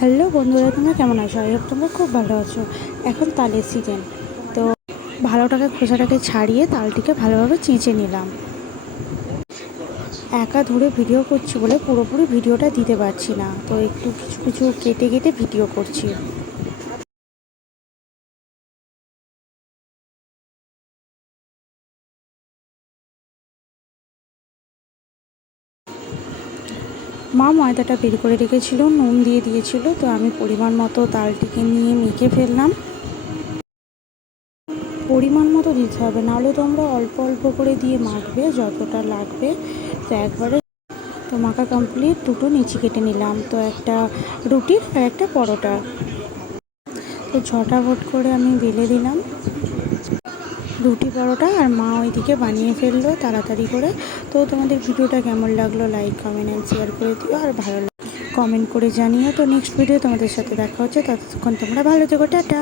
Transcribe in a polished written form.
Hello বন্ধুরা, তোমরা কেমন আছো? আই হোপ তোমরা খুব ভালো আছো। এখন তালের সিজন, তো ভালোটাকে খোসাটাকে ছাড়িয়ে তালটিকে ভালোভাবে চিঁচে নিলাম। একা ধরে ভিডিও করছি বলে পুরোপুরি ভিডিওটা দিতে পারছি না, তো একটু কিছু কিছু কেটে কেটে ভিডিও করছি। মা ময়দাটা বের করে রেখেছিল, নুন দিয়ে দিয়েছিল, তো আমি পরিমাণ মতো তালটিকে নিয়ে মেখে ফেললাম। পরিমাণ মতো দিতে হবে, নাহলে তোমরা অল্প অল্প করে দিয়ে মাখবে যতটা লাগবে। তো একবারে তো মাখা কমপ্লিট, দুটো নিচি কেটে নিলাম, তো একটা রুটির আর একটা পরোটা। তো ঝটাফট করে আমি বেলে দিলাম রুটি পরোটা, আর মা ওইদিকে বানিয়ে ফেললো তাড়াতাড়ি করে। তো তোমাদের ভিডিওটা কেমন লাগলো লাইক কমেন্ট অ্যান্ড শেয়ার করে দিও, আর ভালো কমেন্ট করে জানিও। তো নেক্সট ভিডিও তোমাদের সাথে দেখা হচ্ছে, ততক্ষণ তোমরা ভালো থেকো, টাটা।